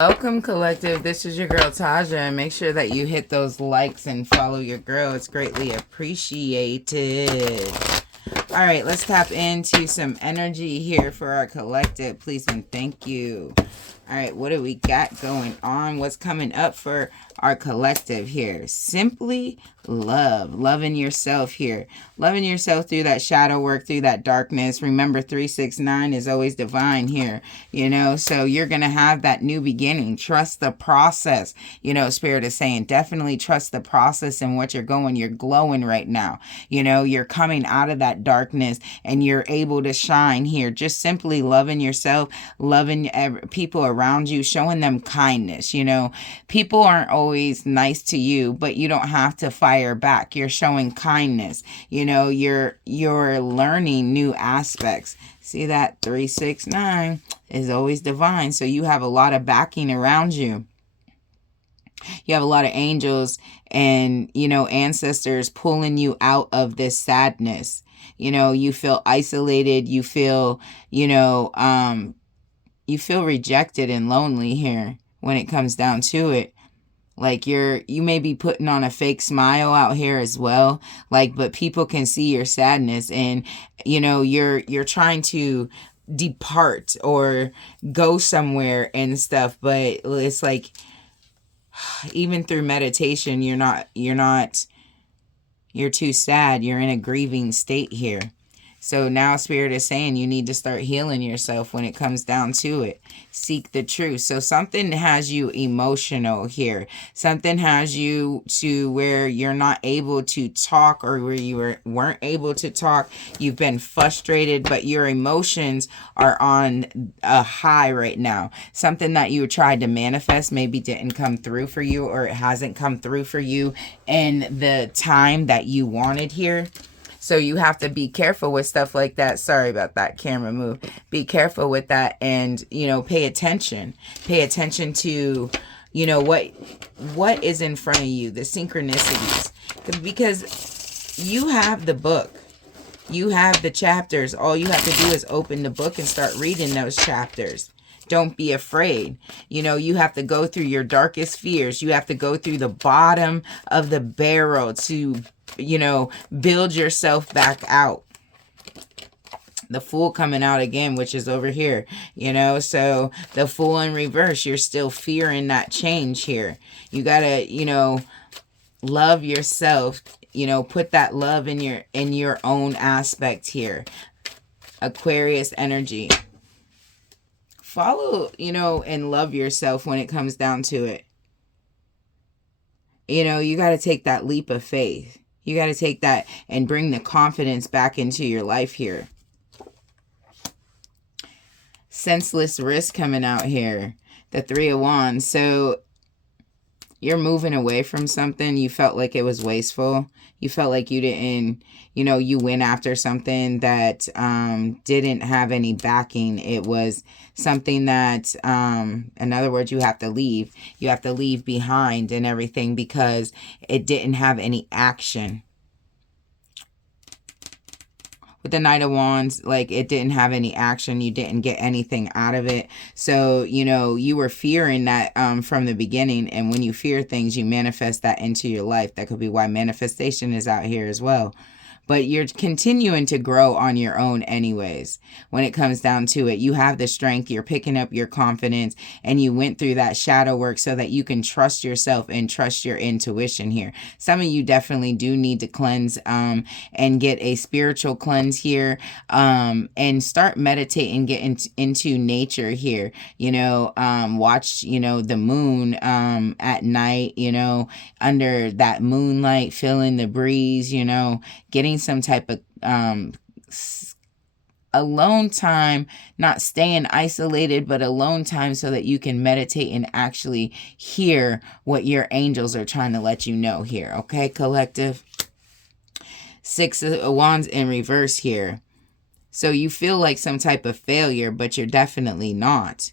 Welcome, collective. This is your girl Taja, and make sure that you hit those likes and follow your girl. It's greatly appreciated. All right, let's tap into some energy here for our collective. Please and thank you. All right, what do we got going on? What's coming up for our collective here? Simply love. Loving yourself here. Loving yourself through that shadow work, through that darkness. Remember, 369 is always divine here, so you're going to have that new beginning. Trust the process. Spirit is saying definitely trust the process and what you're going. You're glowing right now. You're coming out of that darkness and you're able to shine here. Just simply loving yourself, loving people around you, showing them kindness. People aren't always nice to you, but you don't have to fire back. You're showing kindness. You're learning new aspects. See that 369 is always divine. So you have a lot of backing around you. You have a lot of angels and, ancestors pulling you out of this sadness. You feel isolated. You feel, you feel rejected and lonely here when it comes down to it. Like you may be putting on a fake smile out here as well. But people can see your sadness and, you're trying to depart or go somewhere and stuff. But it's like, even through meditation, you're too sad. You're in a grieving state here. So now Spirit is saying you need to start healing yourself when it comes down to it. Seek the truth. So something has you emotional here. Something has you to where you're not able to talk or where you weren't able to talk. You've been frustrated, but your emotions are on a high right now. Something that you tried to manifest maybe didn't come through for you, or it hasn't come through for you in the time that you wanted here. So you have to be careful with stuff like that. Sorry about that camera move. Be careful with that and, pay attention. Pay attention to, what is in front of you, the synchronicities. Because you have the book. You have the chapters. All you have to do is open the book and start reading those chapters. Don't be afraid. You have to go through your darkest fears. You have to go through the bottom of the barrel to build yourself back out. The Fool coming out again, which is over here, so the Fool in reverse, you're still fearing that change here. You gotta, love yourself, put that love in your own aspect here. Aquarius energy. Follow, and love yourself when it comes down to it. You got to take that leap of faith. You got to take that and bring the confidence back into your life here. Senseless risk coming out here. The 3 of Wands. So you're moving away from something. You felt like it was wasteful. You felt like you didn't, you went after something that didn't have any backing. It was something that, in other words, you have to leave. You have to leave behind and everything because it didn't have any action. With the Knight of Wands, it didn't have any action. You didn't get anything out of it. So, you were fearing that from the beginning. And when you fear things, you manifest that into your life. That could be why manifestation is out here as well. But you're continuing to grow on your own anyways. When it comes down to it, you have the strength, you're picking up your confidence, and you went through that shadow work so that you can trust yourself and trust your intuition here. Some of you definitely do need to cleanse and get a spiritual cleanse here and start meditating, get into nature here. Watch, the moon at night, under that moonlight, feeling the breeze, getting some type of alone time, not staying isolated, but alone time so that you can meditate and actually hear what your angels are trying to let you know here. Okay, collective? 6 of Wands in reverse here. So you feel like some type of failure, but you're definitely not.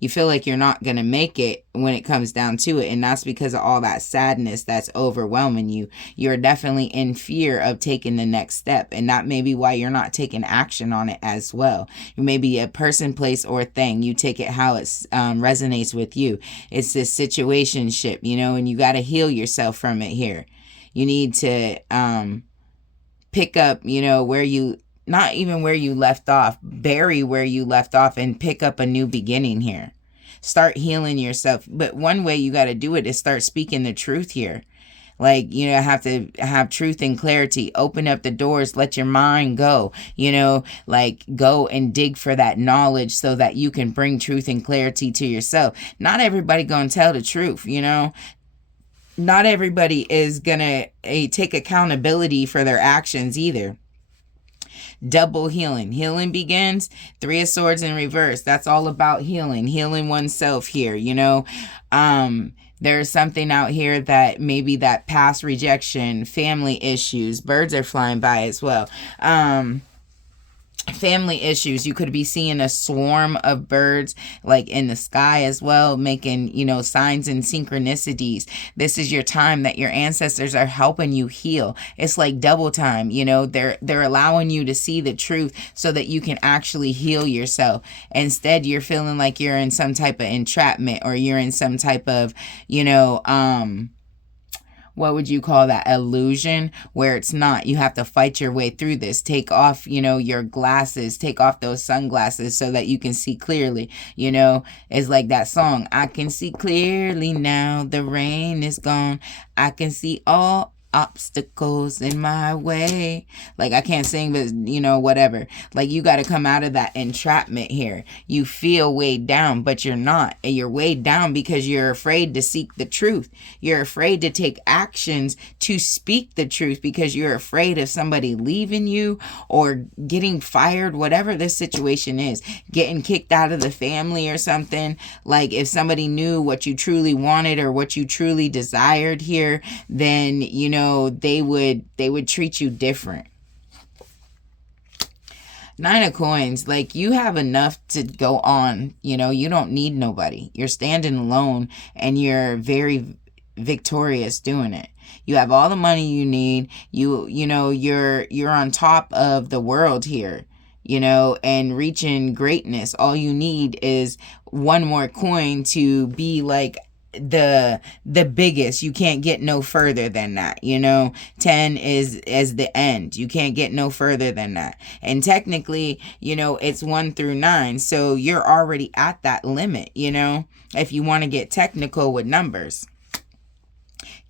You feel like you're not going to make it when it comes down to it. And that's because of all that sadness that's overwhelming you. You're definitely in fear of taking the next step. And that may be why you're not taking action on it as well. You may be a person, place, or thing. You take it how it resonates with you. It's this situationship, and you got to heal yourself from it here. You need to pick up, where you, not even where you left off, bury where you left off and pick up a new beginning here. Start healing yourself. But one way you got to do it is start speaking the truth here. Like, have to have truth and clarity. Open up the doors. Let your mind go, like go and dig for that knowledge so that you can bring truth and clarity to yourself. Not everybody gonna tell the truth, Not everybody is gonna take accountability for their actions either. Double healing. Healing begins, 3 of Swords in reverse. That's all about healing oneself here, There's something out here that maybe that past rejection, family issues, birds are flying by as well. Family issues. You could be seeing a swarm of birds like in the sky as well, making, signs and synchronicities. This is your time that your ancestors are helping you heal. It's like double time, they're allowing you to see the truth so that you can actually heal yourself. Instead, you're feeling like you're in some type of entrapment, or you're in some type of, what would you call that, illusion, where it's not. You have to fight your way through this. Take off, your glasses, take off those sunglasses so that you can see clearly. It's like that song, I can see clearly now, the rain is gone, I can see all obstacles in my way. Like, I can't sing, but whatever. Like, you got to come out of that entrapment here. You feel weighed down, but you're not. And you're weighed down because you're afraid to seek the truth. You're afraid to take actions to speak the truth because you're afraid of somebody leaving you or getting fired, whatever this situation is, getting kicked out of the family or something. Like, if somebody knew what you truly wanted or what you truly desired here, then they would treat you different. 9 of Coins, like, you have enough to go on. You don't need nobody. You're standing alone and you're very victorious doing it. You have all the money you need. You're on top of the world here, and reaching greatness. All you need is one more coin to be like the biggest. You can't get no further than that. 10 is as the end. You can't get no further than that. And technically, it's 1 through 9, so you're already at that limit, if you want to get technical with numbers.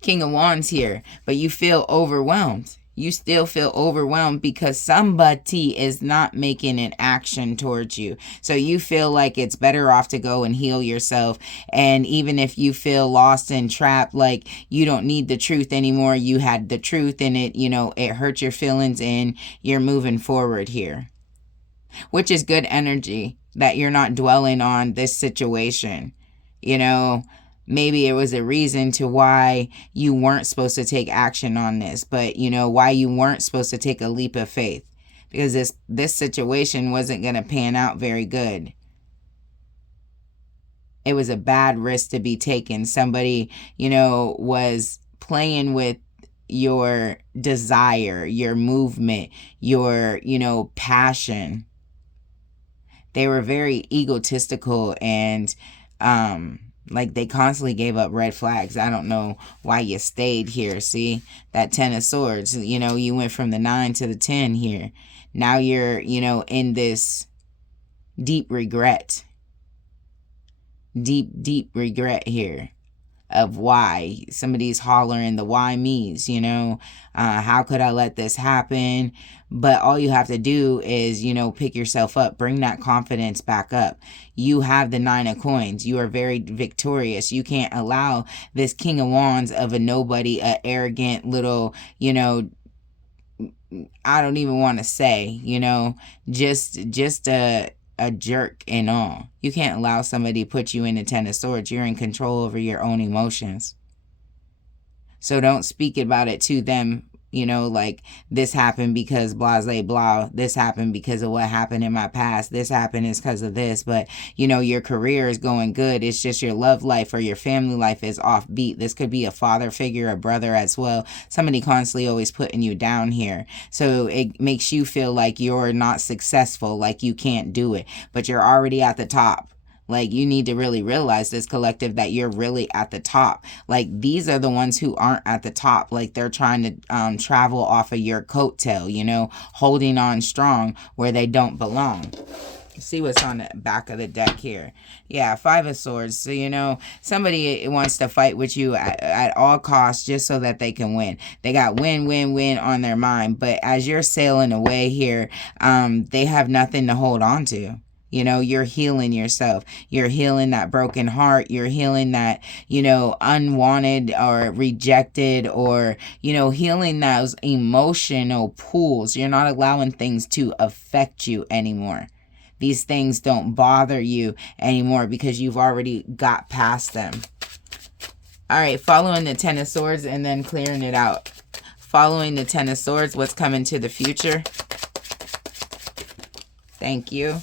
King of Wands here, but you feel overwhelmed. You still feel overwhelmed because somebody is not making an action towards you. So you feel like it's better off to go and heal yourself. And even if you feel lost and trapped, like you don't need the truth anymore, you had the truth and it hurt your feelings and you're moving forward here. Which is good energy that you're not dwelling on this situation. Maybe it was a reason to why you weren't supposed to take action on this, but why you weren't supposed to take a leap of faith, because this situation wasn't going to pan out very good. It was a bad risk to be taken. Somebody, was playing with your desire, your movement, your, passion. They were very egotistical and, like they constantly gave up red flags. I don't know why you stayed here. See, that 10 of Swords, you went from the 9 to the 10 here. Now you're, in this deep regret. Deep regret here of why. Somebody's hollering the why me's, how could I let this happen? But all you have to do is, pick yourself up, bring that confidence back up. You have the 9 of Coins. You are very victorious. You can't allow this King of Wands of a nobody, a arrogant little, I don't even want to say, just a jerk and all. You can't allow somebody to put you in the 10 of Swords. You're in control over your own emotions. So don't speak about it to them you know, like this happened because blah, blah, blah. This happened because of what happened in my past. This happened is because of this. But, you know, your career is going good. It's just your love life or your family life is offbeat. This could be a father figure, a brother as well. Somebody constantly always putting you down here. So it makes you feel like you're not successful, like you can't do it, but you're already at the top. Like, you need to really realize, this collective, that you're really at the top. Like, these are the ones who aren't at the top. Like, they're trying to travel off of your coattail, you know, holding on strong where they don't belong. See what's on the back of the deck here. Yeah, Five of Swords. So, you know, somebody wants to fight with you at all costs just so that they can win. They got win, win, win on their mind. But as you're sailing away here, they have nothing to hold on to. You know, you're healing yourself. You're healing that broken heart. You're healing that, you know, unwanted or rejected, or, you know, healing those emotional pools. You're not allowing things to affect you anymore. These things don't bother you anymore because you've already got past them. All right, following the Ten of Swords and then clearing it out. Following the Ten of Swords, what's coming to the future? Thank you.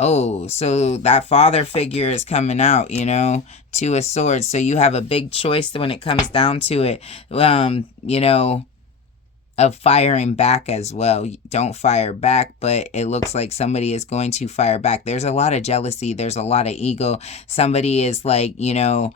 Oh, so that father figure is coming out, you know, Two of Swords. So you have a big choice when it comes down to it, you know, of firing back as well. Don't fire back, but it looks like somebody is going to fire back. There's a lot of jealousy. There's a lot of ego. Somebody is like, you know,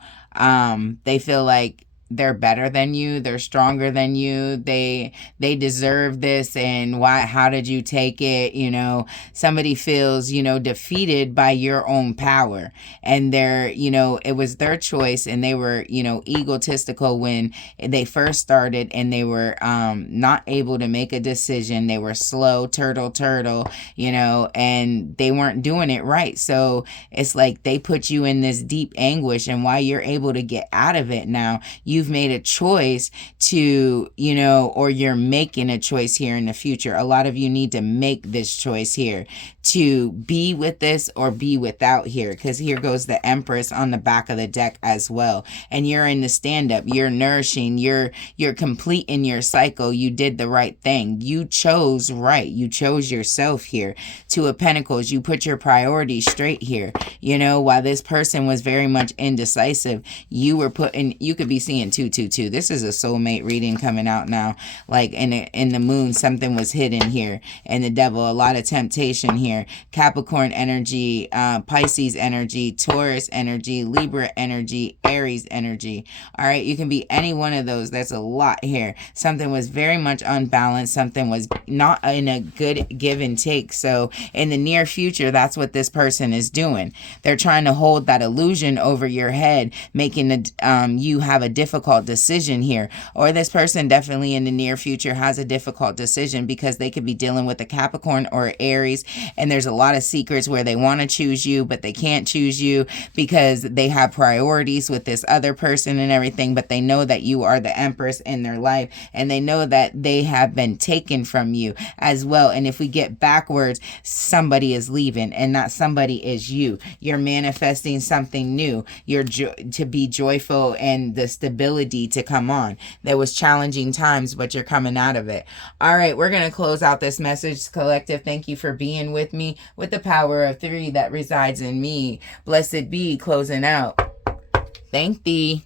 they feel like they're better than you, they're stronger than you, they deserve this, and how did you take it? You know, somebody feels, you know, defeated by your own power, and they're, you know, it was their choice, and they were, you know, egotistical when they first started, and they were not able to make a decision. They were slow, turtle, you know, and they weren't doing it right. So it's like they put you in this deep anguish, and while you're able to get out of it now, you've made a choice to, you know, or you're making a choice here in the future. A lot of you need to make this choice here to be with this or be without here, because here goes the Empress on the back of the deck as well. And you're in the stand-up, you're nourishing, you're complete in your cycle. You did the right thing. You chose right. You chose yourself here. Two of Pentacles, you put your priorities straight here. You know, while this person was very much indecisive, you were putting, you could be seeing 222. This is a soulmate reading coming out now. Like in the moon, something was hidden here. And the Devil, a lot of temptation here. Capricorn energy, Pisces energy, Taurus energy, Libra energy, Aries energy. All right, you can be any one of those. That's a lot here. Something was very much unbalanced. Something was not in a good give and take. So in the near future, that's what this person is doing. They're trying to hold that illusion over your head, making you have a difficult decision here. Or this person definitely in the near future has a difficult decision, because they could be dealing with a Capricorn or Aries, and there's a lot of secrets where they want to choose you, but they can't choose you because they have priorities with this other person and everything. But they know that you are the Empress in their life, and they know that they have been taken from you as well. And if we get backwards, somebody is leaving, and that somebody is you. You're manifesting something new. You're to be joyful, and the stability to come on. There was challenging times, but you're coming out of it. All right, we're going to close out this message, collective. Thank you for being with me, with the power of 3 that resides in me. Blessed be, closing out. Thank thee.